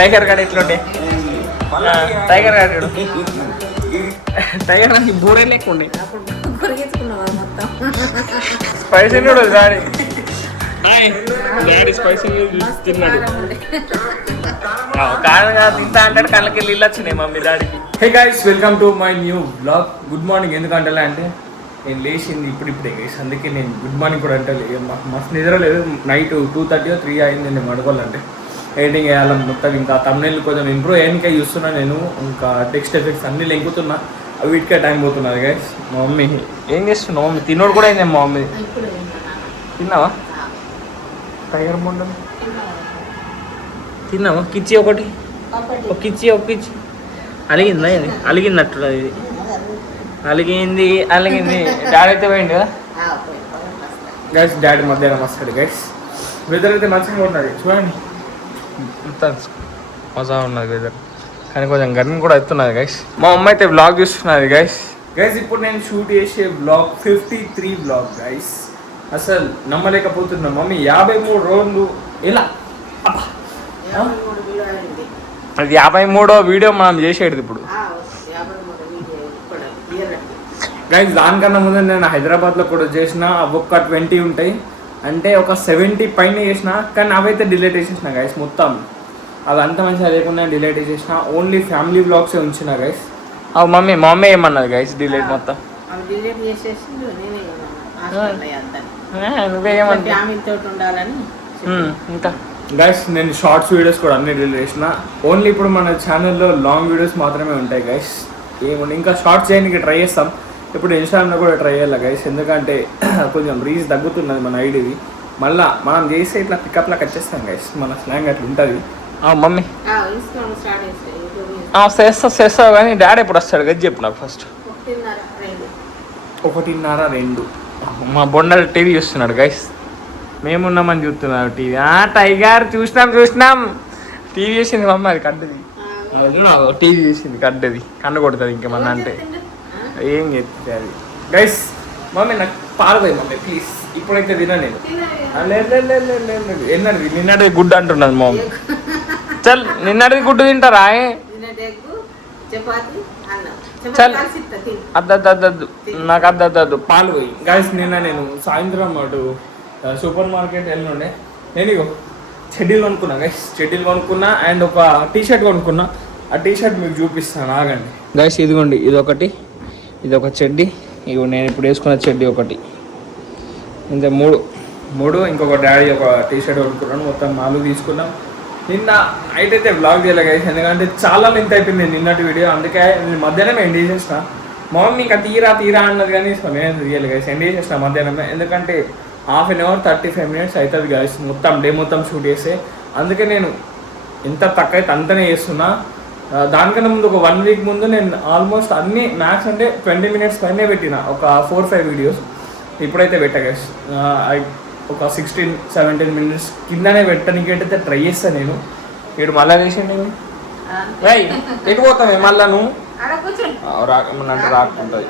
Tiger గాడు ఎట్లుండే tiger గాడు టైగర్ నాకు బూరే లేకుండే spicy noodles daddy daddy spicy noodles తిన్నాడు కారణంగా తింటా అంటాడు కళ్ళకి నీళ్ళు వచ్చినాయి మమ్మీ డాడీకి. Hey guys welcome to my new blog. Good morning ఎందుకంటే అంటే నేను లేచింది ఇప్పుడిప్పుడే గైస్, అందుకే నేను గుడ్ మార్నింగ్ కూడా అంటే మస్తు నిద్ర లేదు. నైట్ 2:30 or 3 అయింది నేను పడుకోవాలంటే. ఎడిటింగ్ వేయాలి మొత్తం, ఇంకా తమ్నెయిల్ కొంచెం ఇంప్రూవ్ అయ్యానికే చూస్తున్నా నేను. ఇంకా టెక్స్ట్ ఎఫెక్ట్స్ అన్నీ లెంకుతున్నా, అవి వీటికే టైం పోతున్నది గైస్. మా మమ్మీ ఏం చేస్తున్నావు? మమ్మీ తినోడు కూడా అయింది. మా మమ్మీ తిన్నావా? టైగర్ బొండం తిన్నావా? కిచ్చి ఒకటి కిచ్చి అలిగిందా? ఇది అలిగిందట్టు ఇది అలిగింది డాడీ అయితే పోయింది కదా గైస్. డాడీ మధ్యాహ్నం వస్తాడు గైస్. వెదర్ అయితే మంచిగా ఉన్నది చూడండి, మజా ఉన్నది వెదర్, కానీ కొంచెం గర్మి కూడా అవుతున్నది గైస్. మా అమ్మ అయితే బ్లాగ్ చూస్తున్నది గైస్. ఇప్పుడు నేను షూట్ చేసే బ్లాగ్ 53 బ్లాగ్ గైస్. అసలు నమ్మలేకపోతున్నా మమ్మీ 53 రోజులు ఎలా? అది 53వ వీడియో మనం చేసేది ఇప్పుడు గైస్. దానికన్నా ముందు నేను హైదరాబాద్లో కూడా చేసిన, ఒక్క 20 ఉంటాయి అంటే ఒక 70 పైన చేసిన, కానీ అవైతే డిలీట్ చేసేసిన గైస్. మొత్తం అవి అంత మంచిగా లేకుండా డిలీట్ చేసేసిన, ఓన్లీ ఫ్యామిలీ బ్లాగ్సే ఉంచిన గైస్. అవి మమ్మీ ఏమన్నది గైస్ డిలీట్ మొత్తం ఇంకా గైస్. నేను షార్ట్స్ వీడియోస్ కూడా అన్ని డిలీట్ చేసిన, ఓన్లీ ఇప్పుడు మన ఛానల్లో లాంగ్ వీడియోస్ మాత్రమే ఉంటాయి గైస్. ఏముంది ఇంకా షార్ట్స్ చేయడానికి ట్రై చేస్తాం. ఇప్పుడు ఇన్స్టాగ్రామ్లో కూడా ట్రై చేయాలి గైస్, ఎందుకంటే కొంచెం రీచ్ తగ్గుతున్నది మన ఐడిది. మళ్ళీ మనం చేస్తే ఇట్లా పికప్లాకి వచ్చేస్తాం గైస్, మన స్లాంగ్ అట్లా ఉంటుంది. మమ్మీ చేస్తావు కానీ డాడీ ఎప్పుడు వస్తాడు కదా చెప్పు నాకు ఫస్ట్. 1:30-2 మా బొండలు టీవీ చూస్తున్నాడు గైస్. మేమున్నామని చూస్తున్నారు టీవీ. టైగర్ చూసినాం టీవీ చూసింది మమ్మీ, అది కడ్డది టీవీ చూసింది కడ్డది, కన్ను కొడుతుంది ఇంకేమన్నా అంటే ఏం చెప్తుంది అది గైస్. మమ్మీ నాకు పాలు పోయి మమ్మీ ప్లీజ్, ఇప్పుడైతే తిన నేను. ఎన్నది నిన్నటిది గుడ్డు అంటున్నది మా మమ్మీ. చల్ నిన్నటిది గుడ్డు తింటారా? చల్ అద్దద్దు నాకు అద్దద్దు పాలు పోయి గైస్. నిన్న నేను సాయంత్రం అటు సూపర్ మార్కెట్ వెళ్ళినుండే. నేను ఇగో చెడ్డీలు కొనుక్కున్నా గైస్, చెడ్డీలు కొనుక్కున్నా అండ్ ఒక టీషర్ట్ కొనుక్కున్నా. ఆ టీషర్ట్ మీకు చూపిస్తాను ఆగండి గైస్. ఇదిగోండి ఇది ఒక చెడ్డీ, ఇగో నేను ఇప్పుడు వేసుకున్న చెడ్డీ ఒకటి, ఇంకా మూడు ఇంకొక డాడీ ఒక టీషర్ట్ కొనుక్కున్నాను. మొత్తం 4 తీసుకున్నాం. నిన్న నైట్ అయితే బ్లాగ్ చేయలే గైస్, ఎందుకంటే చాలా లెంత్ అయిపోయింది నిన్నటి వీడియో, అందుకే నేను మధ్యాహ్నం ఎండ్ చేసేసిన. మా మమ్మీ ఇంకా తీరా అన్నది కానీ నేను తీయాలి గైస్, ఎండ్ చేసేసిన మధ్యాహ్నమే. ఎందుకంటే 1/2 hour 35 minutes అవుతుంది గైస్ మొత్తం డే మొత్తం షూట్ చేస్తే. అందుకే నేను ఎంత తక్కువ అయితే అంతనే చేస్తున్నా. దానికన్నా ముందు ఒక 1 week ముందు నేను ఆల్మోస్ట్ అన్ని మ్యాక్స్ అంటే 20 minutes పైనే పెట్టిన, ఒక 4-5 వీడియోస్. ఇప్పుడైతే పెట్టా గైస్, ఒక 16-17 minutes కిందనే పెట్టడానికి అయితే ట్రై చేస్తాను నేను. ఇటు మళ్ళా వేసిండి ఎటు పోతామే మళ్ళా నువ్వు రాకమంటే రాకుంటుంది.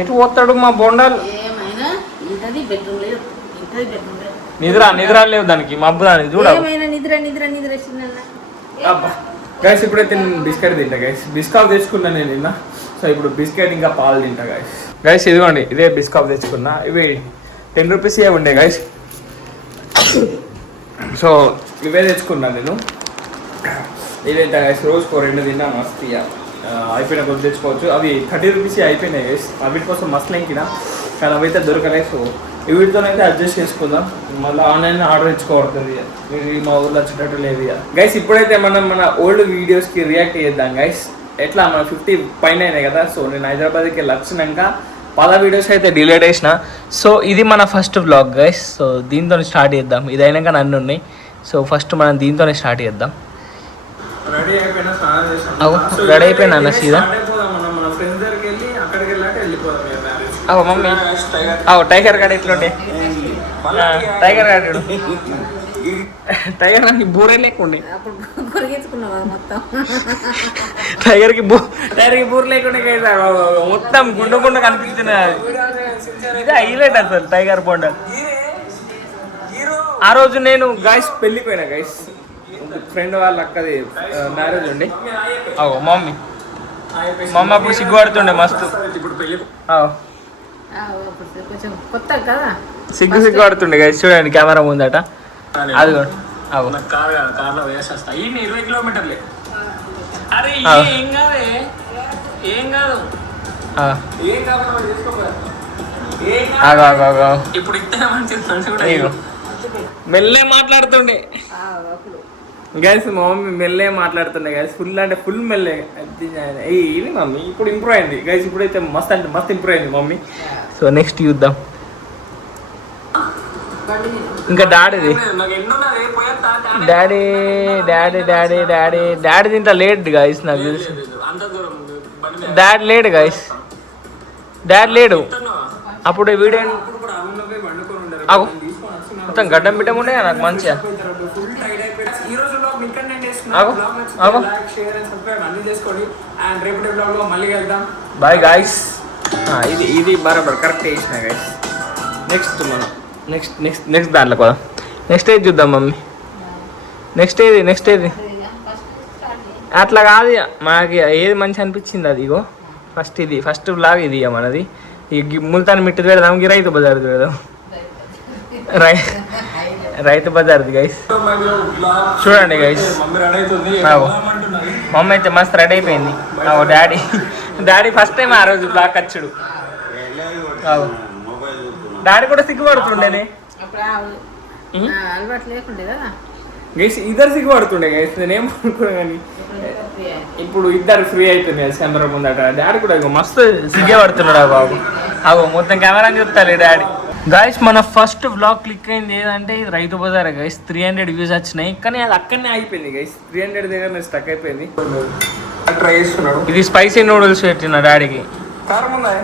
ఎటు పోతాడు మా బొండాలు? నిద్ర లేవు దానికి, మబ్బు దానికి చూడ గైస్. ఇప్పుడైతే నేను బిస్కెట్ తింటా గైస్. బిస్కాఫ్ తెచ్చుకున్నా నేను నిన్న, సో ఇప్పుడు బిస్కెట్ ఇంకా పాలు తింటా గైస్. ఇదిగోండి ఇదే బిస్కాఫ్ తెచ్చుకున్నా. ఇవి 10 rupees ఉండే గైస్, సో ఇవే తెచ్చుకున్నా నేను. ఇదేంటా గైస్, రోజుకో 2 తిన్నా మస్తు అయిపోయినా కొద్ది తెచ్చుకోవచ్చు. అవి 30 rupees అయిపోయినాయి గైస్. వీటి కోసం మస్తు లెంకినా, కానీ అవైతే దొరకలేదు. సో వీటితోనైతే అడ్జస్ట్ చేసుకుందాం. మళ్ళీ ఆన్లైన్ ఆర్డర్ ఇచ్చుకోబడుతుంది, మా ఊళ్ళో వచ్చేటట్టు లేదు గైస్. ఇప్పుడైతే మనం మన ఓల్డ్ వీడియోస్కి రియాక్ట్ చేద్దాం గైస్. ఎట్లా మన 50 పైన అయినాయి కదా. సో నేను హైదరాబాద్కి వచ్చినాక 10 వీడియోస్ అయితే డిలీట్ చేసిన. సో ఇది మన ఫస్ట్ వ్లాగ్ గైస్. సో దీంతో స్టార్ట్ చేద్దాం. ఇది అయినాక అన్నీ ఉన్నాయి, సో ఫస్ట్ మనం దీంతోనే స్టార్ట్ చేద్దాం. రెడీ అయిపోయినా అన్న సీదా. మమ్మీ టైగర్ గాడు ఎట్లుండే? టైగర్ గాడు టైగర్ నాకు బూరే లేకుండే, టైగర్కి బూర్ లేకుండా మొత్తం గుండె కనిపిస్తున్నది. ఇది హైలైట్ అసలు టైగర్ బొండ. ఆ రోజు నేను గైస్ పెళ్ళిపోయినా గైస్, ఫ్రెండ్ వాళ్ళ అక్కది మ్యారేజ్ ఉండి. అవు మమ్మీ అప్పుడు సిగ్గుపడుతుండే మస్తు. సిగ్గు పడుతుండే గైస్. చూడండి కెమెరా ముందట. అది కూడా అవు 20 కిలోమీటర్లే. ఇప్పుడు మెల్లే మాట్లాడుతుండే గైస్. మా మమ్మీ మెల్లే మాట్లాడుతుండే గైస్. ఫుల్ అంటే ఫుల్ మెల్లే. ఇది మమ్మీ ఇప్పుడు ఇంప్రూవ్ అయింది గైస్. ఇప్పుడైతే మస్త్ అంటే మస్త్ ఇంప్రూవ్ అయింది మమ్మీ. సో నెక్స్ట్ చూద్దాం. ఇంకా డాడీది daddy daddy daddy daddy daddy దీంట్లో లేడు గైస్. నాకు తెలిసి డాడీ లేడు గైస్. డాడీ లేడు అప్పుడు వీడియో మొత్తం గడ్డం బిడ్డం ఉండే నాకు మంచిగా. Bye guys. ఇది బరాబర్ కరెక్ట్ వేసిన గైస్. నెక్స్ట్ మనం నెక్స్ట్ దాంట్లో కదా. నెక్స్ట్ ఏది చూద్దాం మమ్మీ. నెక్స్ట్ ఏది అట్లా కాదు మనకి ఏది మంచి అనిపించింది అది. ఇగో ఫస్ట్ బ్లాగ్ ఇది మనది. ఈ ముల్తాన్ మిట్టి పెడదాం, రైతు బజార్ పెడదాం. రైతు బజార్ది గైస్. చూడండి గైస్, మమ్మీ అయితే మస్తు రెడీ అయిపోయింది. డాడీ ఫస్ట్ టైం ఆ రోజు బ్లాక్ వచ్చాడు. డాడీ కూడా సిగ్గుపడుతుండేనే గైస్. ఇద్దరు సిగ్గుపడుతుండే గైస్. నేనేమనుకున్నా కానీ ఇప్పుడు ఇద్దరు ఫ్రీ అయిపోయింది గైస్. అందరం ముందట డాడీ కూడా మస్తు సిగ్గే పడుతున్నాడు. బాబు మొత్తం కెమెరా చూస్తాలే డాడీ. గాయస్ మన ఫస్ట్ వ్లాగ్ క్లిక్ అయింది ఏదంటే ఇది రైతు బజార్ గైస్. 300 వ్యూస్ వచ్చినాయి కానీ అది అక్కడనే అయిపోయింది గైస్. 300 దగ్గర స్టక్ అయిపోయింది. ట్రై చేస్తున్నాడు. ఇది స్పైసీ నూడిల్స్ పెట్టిన డాడీకి. కారం ఉన్నాయి.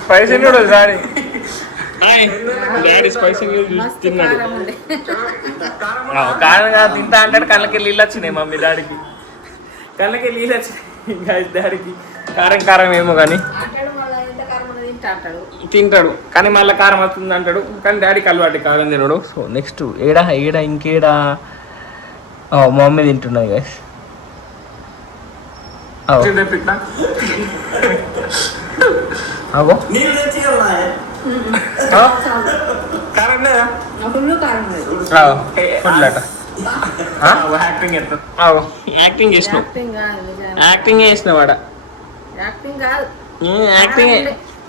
Spicy noodles daddy spicy noodles తిన్నాడు. కారం తింటా అంటాడు. కళ్ళకి నీళ్ళు వచ్చినాయి మమ్మీ డాడీకి. కళ్ళకి నీళ్ళు వచ్చినాయి గాయస్ డాడీకి. కారం ఏమో కానీ తింటాడు కానీ మళ్ళీ కారం వస్తుంది అంటాడు. కానీ డాడీకి అలవాటు కాదని తినడు. సో నెక్స్ట్ ఏడా ఇంకేడా మా మమ్మీ తింటున్నాయి గైస్. యాక్టింగ్ చేసిన వాడ యాక్టింగ్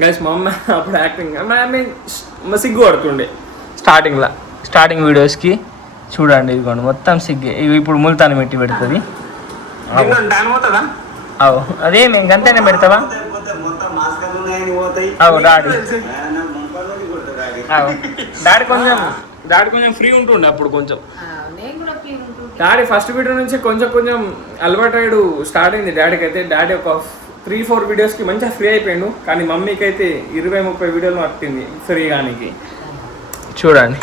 గైస్. మా అమ్మ అప్పుడు యాక్టింగ్ సిగ్గు పడుతుండే స్టార్టింగ్ వీడియోస్కి. చూడండి ఇదిగోండి మొత్తం సిగ్గే. ఇప్పుడు ముల్తాన్ మెట్టి పెడుతుంది. అదే మేము గంటనే పెడతావా? డాడీ కొంచెం ఫ్రీ ఉంటుండే అప్పుడు. కొంచెం డాడీ ఫస్ట్ వీడియో నుంచి కొంచెం అలవాటు అయ్యాడు. స్టార్ట్ అయింది డాడీకి అయితే. డాడీ ఒక 3-4 వీడియోస్కి మంచిగా ఫ్రీ అయిపోయాడు. కానీ మమ్మీకి అయితే 20-30 వీడియోలు పట్టింది ఫ్రీ గానికి. చూడండి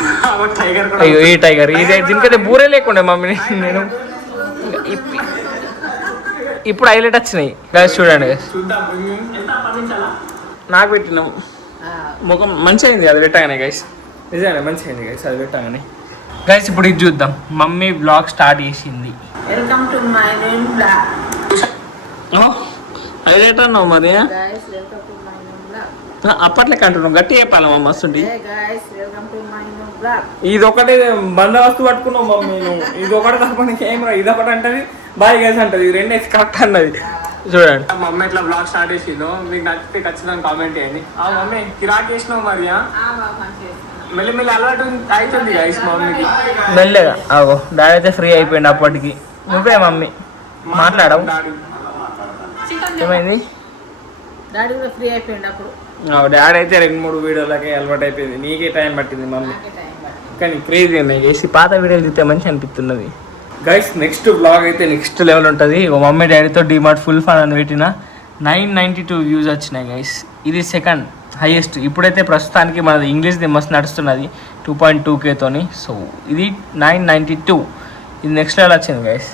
అయ్యో ఈ టైగర్ ఇది దీనికైతే బూరే లేకుండే మమ్మీ. నేను ఇప్పుడు హైలైట్ వచ్చినాయి గైస్. చూడండి నాకు పెట్టినాము ముఖం మంచి అయింది అది పెట్టగానే గైస్. నిజంగానే మంచి అయింది గైస్ అది పెట్టగానే. గైస్ ఇప్పుడు ఇది చూద్దాం. మమ్మీ బ్లాగ్ స్టార్ట్ చేసింది. Welcome to my new blog. Highlight అన్నావు మరి. అప్పట్లో అంటున్నావు గట్టి చెప్పాలమ్మా మస్తుంటే. ఇది ఒకటి బందోబస్తు పట్టుకున్నావు మమ్మీ నువ్వు. ఇది ఒకటి తప్పని కెమెరా ఇది ఒకటి అంటది బాయ్ గైస్ అంటది. ఇది రెండే కరెక్ట్ అన్నది. చూడండి మమ్మీ ఇట్లా బ్లాగ్ స్టార్ట్ చేసిందో మీకు నచ్చితే ఖచ్చితంగా కామెంట్ చేయండి. మమ్మీ కిరాక్ చేసినావు మరి. మెల్లి అలవాటు అవుతుంది గైస్ మమ్మీకి మెల్లగా. డాడీ అయితే ఫ్రీ అయిపోయింది అప్పటికి. నువ్వే మమ్మీ మాట్లాడవు. ఏమైంది? డాడీ కూడా ఫ్రీ అయిపోయింది అప్పుడు. డాడీ అయితే 2-3 వీడియోలకి అలవాటు అయిపోయింది. నీకే టైం పట్టింది మమ్మీ. కానీ క్రేజీ ఉన్నాయి చేసి పాత వీడియోలు చూస్తే మంచి అనిపిస్తున్నది గైస్. నెక్స్ట్ బ్లాగ్ అయితే నెక్స్ట్ లెవెల్ ఉంటుంది. మమ్మీ డాడీతో డిమార్ట్ ఫుల్ ఫన్ అని పెట్టిన 992 వ్యూస్ వచ్చినాయి గైస్. ఇది సెకండ్ హైయెస్ట్. ఇప్పుడైతే ప్రస్తుతానికి మనది ఇంగ్లీష్ది మస్తు నడుస్తున్నది 2.2K తోని. సో ఇది 992. ఇది నెక్స్ట్ లెవెల్ వచ్చింది గైస్.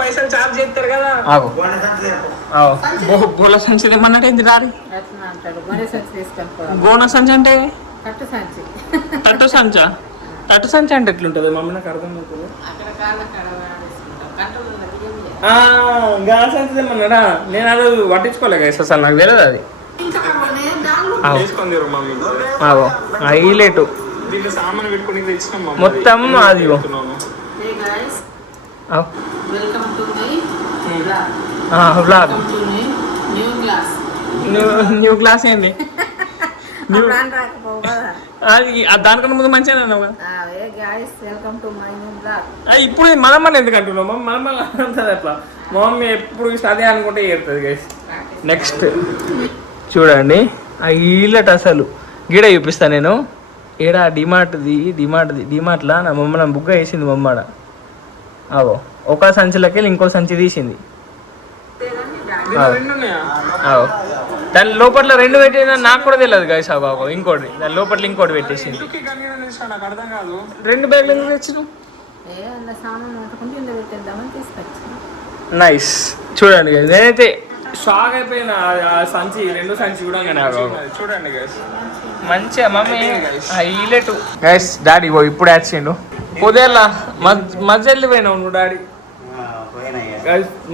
పైసలు చార్జ్ చేస్తారు కదా. పూల సంచి ఏమన్నట్టు ఏంది డాడీ? అట్లా అంటాడు. గొర్రె సంచి తీసుకొని పోదాం. గోన సంచి అంటే కట్టు సంచి. తట్టు సంచా? తట్టు సంచి అంటే ఎట్లుంటుంది మమ్మీ? నాకు అర్థం అవుతుంది. అక్కడ కాళ్ళ కాడ వేసుకుంటాం. కట్టలు బియ్యం గా సంచి ఏమన్నాడా? నేను అది పట్టించుకోలే గైస్, అసలు నాకు తెలియదు అది. హైలైట్ సామాన్ పెట్టుకుని మొత్తం అది. Welcome to vlog. New class. New class ఏంటి? దానికన్నా ముందు మంచిగా welcome to my new blog. ఇప్పుడు మనమ్మని ఎందుకు అంటున్నాం? మనమ్మ అంటుంది అట్లా. మా మమ్మీ ఎప్పుడు అదే అనుకుంటే చేస్తుంది గైస్. నెక్స్ట్ చూడండి ఆ ఇల్లట అసలు గీడ చూపిస్తా నేను. ఏడా డిమార్ట్లా నా మమ్మ నా బుగ్గ వేసింది మమ్మడ. అవో ఒక సంచిలోకి ఇంకో సంచి తీసింది. దాని లోపల రెండు పెట్టిందని నాకు కూడా తెలియదు గైస్. బాబు ఇంకోటి దాని లోపల ఇంకోటి పెట్టేసింది. రెండు బ్యాగ్లు ఎందుకు తెచ్చినావు? నైస్. చూడండి గైస్, నేనైతే షాక్ అయిపోయిన. సంచి రెండు సంచి చూడంగానే చూడండి గైస్, మంచిగా మమ్మీ హైలైట్ గైస్. డాడీ ఇప్పుడు యాక్సిండు పొదేలా మధ్యలో పోయినావు నువ్వు డాడీ.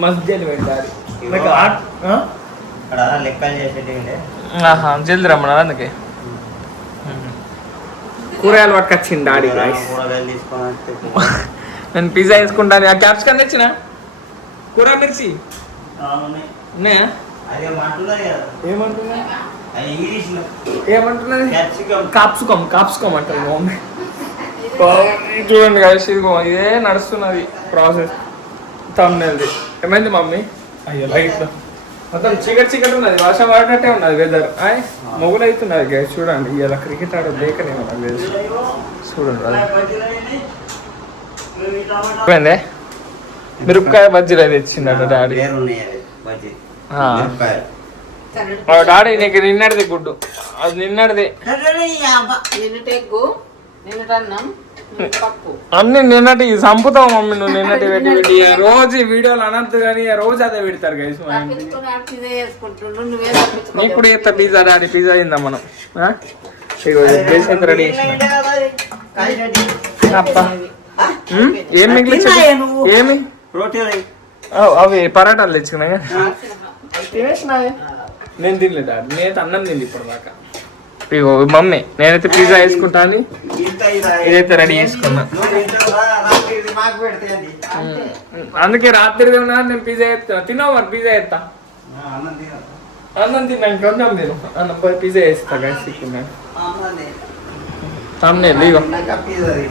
మధ్యలో పోయిన డాడీ జల్ది రమ్మన్నారు అందుకే. కూరగాయలు పట్టుకొచ్చింది డాడీ గైస్. నేను పిజ్జా వేసుకుంటాను. ఆ క్యాప్సికమ్ తెచ్చిన కూర మిర్చి ఉన్నాయా? ఏమంటున్నది? కాప్సికమ్ అంటారు మమ్మీ. చూడండి గైస్, ఇదే నడుస్తున్నది ప్రాసెస్. తమ్ముది ఏమైంది మమ్మీ? అయ్యో లైట్ మొత్తం చీకటి ఉన్నది, వర్షం పడినట్టే ఉన్నది వెదర్. మొగులు అవుతున్నది గైస్. చూడండి ఇలా క్రికెట్ ఆడ లేకనేమో నాకు తెలుసు. చూడండి అది మిరపకాయ బజ్జీలు అది తెచ్చిందట డాడీ. డాడీ నీకు నిన్నటిది గుడ్డు, అది నిన్నటిది. అన్ని నిన్నటి చంపుతావు మమ్మీ నువ్వు. నిన్నటి పెట్టి రోజు వీడియోలు అనద్దు కానీ రోజు అదే పెడతారు గైస్. నీకు కూడా చేస్తా పిజ్జా డాడీ. పిజ్జా తిందాం మనం. రెడీ ఏం మిగిలి ఏమి అవి పరాటాలు తెచ్చుకున్నా తినేసినా. నేను తినలేదు డాడీ, నేనైతే అన్నం తింది ఇప్పుడు దాకా. మమ్మీ నేనైతే పిజ్జా వేసుకుంటాను. ఇదైతే రెడీ చేసుకున్నా. అందుకే రాత్రి నేను పిజ్జా ఎత్తా. తిన్నావు మరి పిజ్జా ఎత్తా. అన్నం తిన్నా ఇంకొంచెం తిను. అన్నం పిజ్జా వేస్తా గైస్.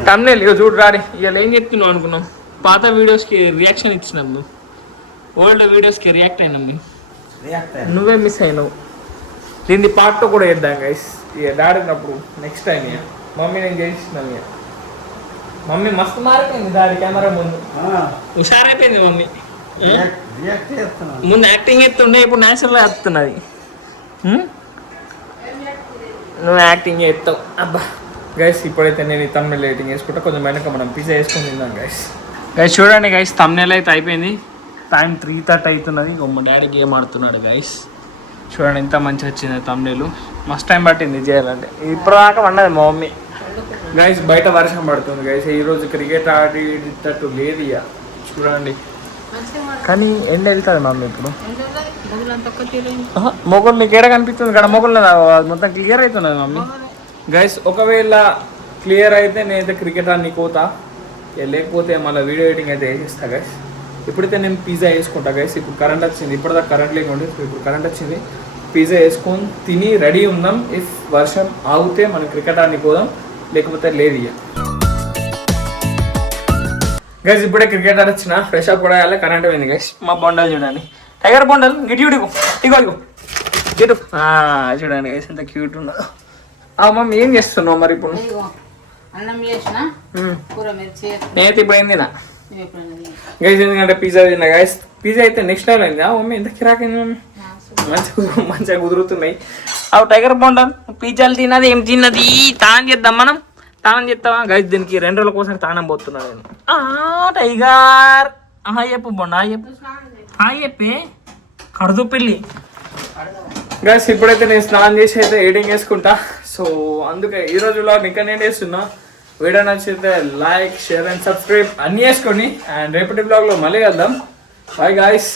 తమ్నేల్ ఇక చూడు రాడి. ఇవాళ ఏం చెప్తున్నావు అనుకున్నాం? పాత వీడియోస్కి రియాక్షన్ ఇచ్చినాం నువ్వు. ఓల్డ్ వీడియోస్కి రియాక్ట్ అయినాం మేము. నువ్వే మిస్ అయినావు. దీన్ని పార్ట్ 2 కూడా వేద్దాం గైస్. ఇక డాడీ ఉన్నప్పుడు నెక్స్ట్ టైం. ఇక మమ్మీ నేను చేసినాం. ఇక మమ్మీ మస్తు మారిపోయింది డాడీ కెమెరా ముందు. హుషారైపోయింది మమ్మీ. ముందు యాక్టింగ్ ఎత్తుండే, ఇప్పుడు న్యాచురల్ వేస్తున్నది. నువ్వు యాక్టింగ్ చేస్తావు అబ్బా గైస్. ఇప్పుడైతే నేను ఈ తమ్నెల్ ఎడిటింగ్ వేసుకుంటా. కొంచెం వెనక మనం పిజ్జా వేసుకొని తిందాం గైస్. గైస్ చూడండి గైస్, తమ్నెల్ అయితే అయిపోయింది. టైం 3:30 అవుతున్నది. మా డాడీ గేమ్ ఆడుతున్నాడు గైస్. చూడండి ఎంత మంచిగా వచ్చింది తమ్నెల్. మస్తు టైం పట్టింది చేయాలంటే. ఇప్పుడు దాకా వండదు మా మమ్మీ గైస్. బయట వర్షం పడుతుంది గైస్. ఈరోజు క్రికెట్ ఆడేటట్టు లేదు ఇక. చూడండి కానీ ఎండ వెళ్తుంది మమ్మీ ఇప్పుడు. మొగలు నీకు ఏడ కనిపిస్తుంది కదా? మొగలు మొత్తం క్లియర్ అవుతున్నది మమ్మీ గైస్. ఒకవేళ క్లియర్ అయితే నేనైతే క్రికెట్ ఆడని పోతా. లేకపోతే మళ్ళీ వీడియో ఎడిటింగ్ అయితే వేసేస్తా గైస్. ఇప్పుడైతే నేను పిజ్జా వేసుకుంటా గైస్. ఇప్పుడు కరెంట్ వచ్చింది. ఇప్పటిదాకా కరెంట్ లేకుండా ఇప్పుడు కరెంట్ వచ్చింది. పిజ్జా వేసుకొని తిని రెడీ ఉందాం. ఇఫ్ వర్షం ఆగితే మనం క్రికెట్ ఆడని పోదాం, లేకపోతే లేదు ఇక గైస్. ఇప్పుడే క్రికెట్ ఆడొచ్చిన, ఫ్రెష్ అప్ కూడా వెళ్ళాలి. కరెంట్ పోయింది గైస్. మా బొండాలు చూడండి, టైగర్ బొండాలు. గిటి ఇగో గిటు చూడండి గైస్ ఎంత క్యూట్ ఉన్నదో. మమ్మీ ఏం చేస్తున్నావు మరి ఇప్పుడు? నేనైతే ఇప్పుడు ఏం తినా గైస్, ఎందుకంటే పిజ్జా తిన్నా గైస్. పిజ్జా అయితే నెక్స్ట్ లెవెల్ అయింది. మమ్మీ ఎంత కిరాక్ అయింది మమ్మీ. మంచిగా కుదురుతున్నాయి. అవి టైగర్ బొండాలు. పిజ్జాలు తిన్నది ఏం తిన్నది? తానం చేద్దాం మనం. తానం చేస్తావా గైస్? దీనికి 2 రోజుల కోసం తానం పోతున్నా నేను. టైగర్ హాయ్ చెప్పు బొండా, హాయ్ చెప్పు. హాయ్ చెప్పి కడుతూ పిల్లి గైస్ ఇప్పుడైతే నేను స్నానం చేసి అయితే ఎడిటింగ్ వేసుకుంటా. సో అందుకే ఈరోజు వ్లాగ్ ఇంకా నేను వేస్తున్నా. వీడియో నచ్చితే లైక్ షేర్ అండ్ సబ్స్క్రైబ్ అన్నీ వేసుకోండి. అండ్ రేపటి బ్లాగ్లో మళ్ళీ కలుద్దాం. Bye guys.